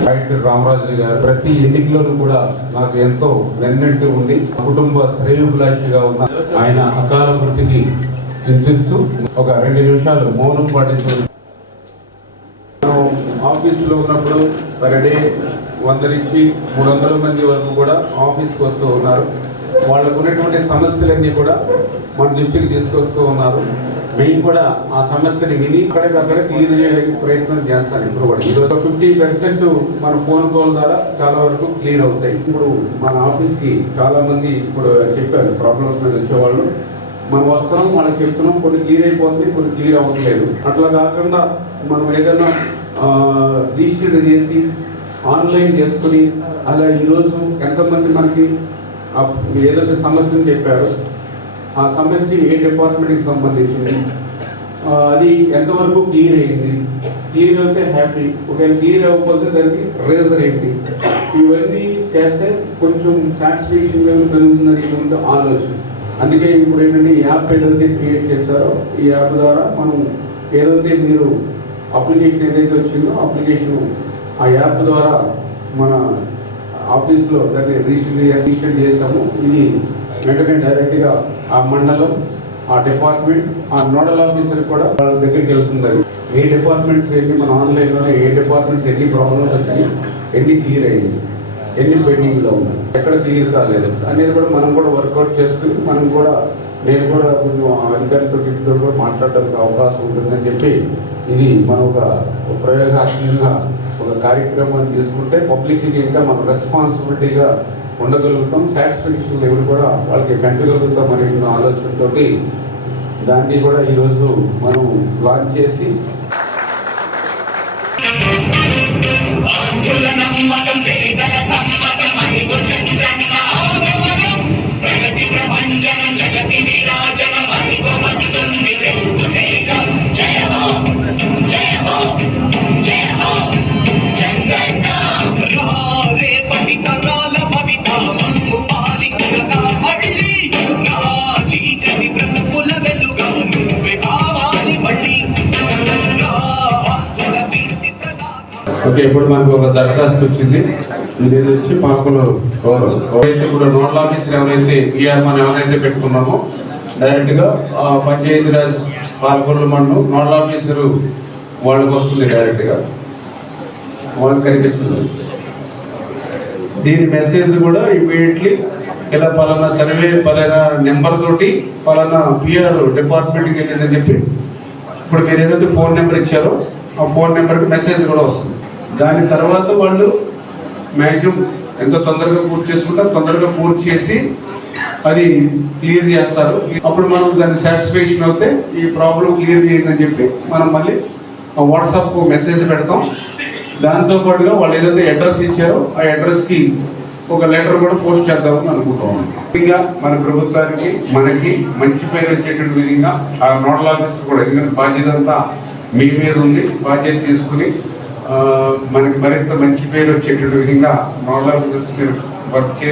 Doctor Ramaraju గారు ప్రతి ఎన్నికలోనూ కూడా నాకు ఎంతో వెన్నంటి ఉంది కుటుంబ శ్రేయోభిలాషిగా ఉన్న ఆయన అకాల మృతికి చింతిస్తూ ఒక రెండు నిమిషాలు మౌనం పాటించడం ఆఫీస్లో ఆఫీసులో ఉన్నప్పుడు పర్ డే వంద నుంచి మూడు వందల మంది వరకు కూడా ఆఫీస్కి వస్తూ ఉన్నారు. వాళ్ళకు ఉన్నటువంటి సమస్యలన్నీ కూడా మన దృష్టికి తీసుకొస్తూ ఉన్నారు. మేము కూడా ఆ సమస్యని విని అక్కడికక్కడ క్లియర్ చేయడానికి ప్రయత్నం చేస్తాను ఇప్పుడు కూడా. ఈరోజు ఫిఫ్టీ పర్సెంట్ మన ఫోన్ కాల్ ద్వారా చాలా వరకు క్లియర్ అవుతాయి. ఇప్పుడు మన ఆఫీస్కి చాలా మంది ఇప్పుడు చెప్పారు ప్రాబ్లమ్స్ మీద వచ్చేవాళ్ళు. మనం వస్తున్నాం వాళ్ళకి చెప్తున్నాం కొన్ని క్లియర్ అయిపోతుంది కొన్ని క్లియర్ అవ్వట్లేదు. అట్లా కాకుండా మనం ఏదైనా రిజిస్టర్ చేసి ఆన్లైన్ చేసుకుని అలా ఈరోజు ఎంతమంది మనకి ఏదైతే సమస్యను చెప్పారు ఆ సమస్య ఏ డిపార్ట్మెంట్కి సంబంధించింది? అది ఎంతవరకు క్లియర్ అయింది? క్లియర్ అయితే హ్యాపీ. ఒకవేళ క్లియర్ అవ్వకపోతే దానికి రేజర్ ఏంటి? ఇవన్నీ చేస్తే కొంచెం సాటిస్ఫాక్షన్ లెవెల్ పెరుగుతుందని ఇటువంటి ఆలోచన. అందుకే ఇప్పుడు ఏంటంటే ఈ యాప్ ఏదైతే క్రియేట్ చేస్తారో ఈ యాప్ ద్వారా మనం ఏదైతే మీరు అప్లికేషన్ ఏదైతే వచ్చిందో అప్లికేషన్ ఆ యాప్ ద్వారా మన ఆఫీస్లో దాన్ని రిజిస్టర్ రిజిస్టర్ చేస్తాము ఇది వెంటనే డైరెక్ట్గా ఆ మండలం ఆ డిపార్ట్మెంట్ ఆ నోడల్ ఆఫీసర్ కూడా వాళ్ళ దగ్గరికి వెళ్తుంది ఏ డిపార్ట్మెంట్స్ ఎన్ని మన ఆన్లైన్లోనే ఏ డిపార్ట్మెంట్స్ ఎన్ని ప్రాబ్లమ్స్ వచ్చినాయి? ఎన్ని క్లియర్ అయ్యింది ఎన్ని పెండింగ్లో ఉన్నాయి? ఎక్కడ క్లియర్ కాలేదు. అనేది కూడా మనం కూడా వర్కౌట్ చేసుకుని మనం కూడా నేను కూడా కొంచెం అధికారులతో వీటితో కూడా మాట్లాడడానికి అవకాశం ఉంటుందని చెప్పి ఇది మనం ఒక ప్రయోగాత్మకంగా ఒక కార్యక్రమాన్ని తీసుకుంటే పబ్లిక్కి ఇంకా మన రెస్పాన్సిబిలిటీగా ఉండగలుగుతాం. సాటిస్ఫాక్షన్ లెవెల్ కూడా వాళ్ళకి పెంచగలుగుతాం అనే ఆలోచనతో దాన్ని కూడా ఈరోజు మనం లాంచ్ చేసి ప్రగతి ప్రపంచం జగతి విరాజనం ఓకే ఇప్పుడు మనకు ఒక దరఖాస్తు వచ్చింది. దీని వచ్చి పాపలు ఎవరైతే ఇప్పుడు నోడల్ ఆఫీసర్ ఎవరైతే పిఆర్ మనం ఎవరైతే పెట్టుకున్నామో డైరెక్ట్గా పంచాయతీ రాజ్ పాలకొల్లు మనం నోడల్ ఆఫీసర్ వాళ్ళకి వస్తుంది డైరెక్ట్గా వాళ్ళకి కనిపిస్తుంది. దీని మెసేజ్ కూడా ఇమీడియట్లీ ఇలా పలానా సర్వే పలానా నెంబర్ తోటి పలానా పిఆర్ డిపార్ట్మెంట్కి వెళ్ళిందని చెప్పి. ఇప్పుడు మీరు ఏదైతే ఫోన్ నెంబర్ ఇచ్చారో ఆ ఫోన్ నెంబర్కి మెసేజ్ కూడా వస్తుంది. దాని తర్వాత వాళ్ళు మ్యాక్సిమం ఎంత తొందరగా పూర్తి చేసుకుంటారు తొందరగా పూర్తి చేసి అది క్లియర్ చేస్తారు. అప్పుడు మనం దాన్ని సాటిస్ఫాక్షన్ అవుతే ఈ ప్రాబ్లం క్లియర్ చేయండి చెప్పి మనం మళ్ళీ వాట్సాప్ మెసేజ్ పెడతాం. దాంతో పాటుగా వాళ్ళు ఏదైతే అడ్రస్ ఇచ్చారో ఆ అడ్రస్కి ఒక లెటర్ కూడా పోస్ట్ చేద్దామని అనుకుంటాం ముఖ్యంగా మన ప్రభుత్వానికి మనకి మంచి పేరు వచ్చేటువంటి విధంగా ఆ నోడల్ ఆఫీసర్ కూడా ఎందుకంటే బాధ్యత అంతా మీ మీద ఉంది. బాధ్యత తీసుకుని మనకి మరింత మంచి పేరు వచ్చేటువంటి విధంగా నోడల్ ఆఫీసర్స్ వర్క్ చేసి